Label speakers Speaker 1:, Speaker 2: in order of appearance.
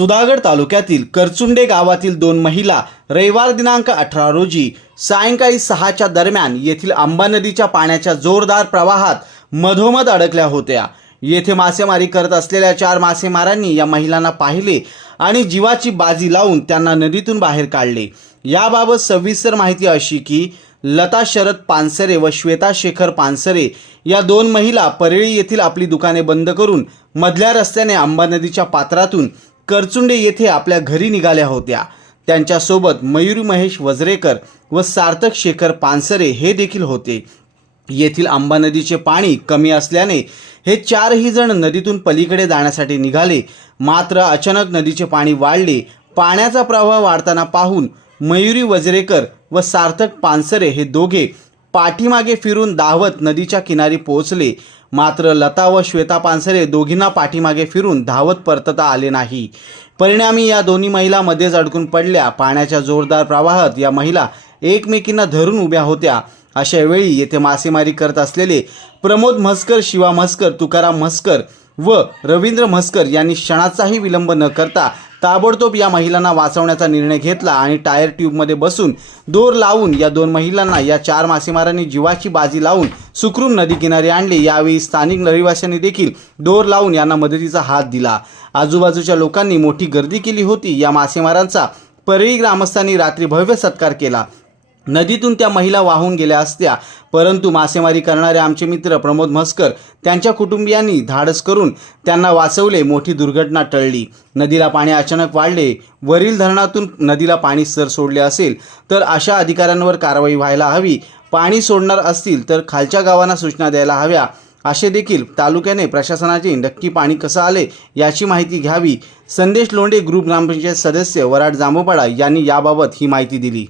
Speaker 1: सुधागड तालुक्यातील करचुंडे गावातील दोन महिला रविवार दिनांक अठरा रोजी सायंकाळी सहाच्या दरम्यान येथील आंबा नदीच्या पाण्याच्या जोरदार प्रवाहात मधोमध अडकल्या होत्या. येथे मासेमारी करत असलेल्या चार मासेमारांनी या महिलांना पाहिले आणि जीवाची बाजी लावून त्यांना नदीतून बाहेर काढले. याबाबत सविस्तर माहिती अशी की लता शरद पानसरे व श्वेता शेखर पानसरे या दोन महिला परळी येथील आपली दुकाने बंद करून मधल्या रस्त्याने आंबा नदीच्या पात्रातून करचुंडे येथे आपल्या घरी निघाल्या होत्या. त्यांच्यासोबत मयुरी महेश वजरेकर व सार्थक शेखर पानसरे हे देखील होते. येथील आंबा नदीचे पाणी कमी असल्याने हे चारही जण नदीतून पलीकडे जाण्यासाठी निघाले. मात्र अचानक नदीचे पाणी वाढले. पाण्याचा प्रवाह वाढताना पाहून मयुरी वजरेकर व सार्थक पानसरे हे दोघे पाठीमागे फिरून धावत नदीच्या किनारी पोहोचले. मात्र लता व श्वेता पानसरे दोघींना पाठीमागे फिरून धावत परतता आले नाही. परिणामी या दोन्ही महिला मध्येच अडकून पडल्या. पाण्याच्या जोरदार प्रवाहात या महिला एकमेकींना धरून उभ्या होत्या. अशा वेळी येथे मासेमारी करत असलेले प्रमोद म्हस्कर शिवा म्हस्कर तुकाराम म्हस्कर व रवींद्र म्हस्कर यांनी क्षणाचाही विलंब न करता ताबडतोब या महिलांना वाचवण्याचा निर्णय घेतला आणि टायर ट्यूबमध्ये बसून दोर लावून या दोन महिलांना या चार मासेमारांनी जीवाची बाजी लावून सुखरूप नदीकिनारी आणले. यावेळी स्थानिक रहिवाशांनी देखील दोर लावून यांना मदतीचा हात दिला. आजूबाजूच्या लोकांनी मोठी गर्दी केली होती. या मासेमारांचा परळी ग्रामस्थांनी रात्री भव्य सत्कार केला. नदीतून त्या महिला वाहून गेल्या असत्या. परंतु मासेमारी करणारे आमचे मित्र प्रमोद म्हस्कर त्यांच्या कुटुंबियांनी धाडस करून त्यांना वाचवले. मोठी दुर्घटना टळली. नदीला पाणी अचानक वाढले. वरील धरणातून नदीला पाणी सर सोडले असेल तर अशा अधिकाऱ्यांवर कारवाई व्हायला हवी. पाणी सोडणार असतील तर खालच्या गावांना सूचना द्यायला हव्या. असे देखील तालुक्याने प्रशासनाचे नक्की पाणी कसं आले याची माहिती घ्यावी. संदेश लोंडे ग्रुप ग्रामपंचायत सदस्य वराड जांभोपाडा यांनी याबाबत ही माहिती दिली.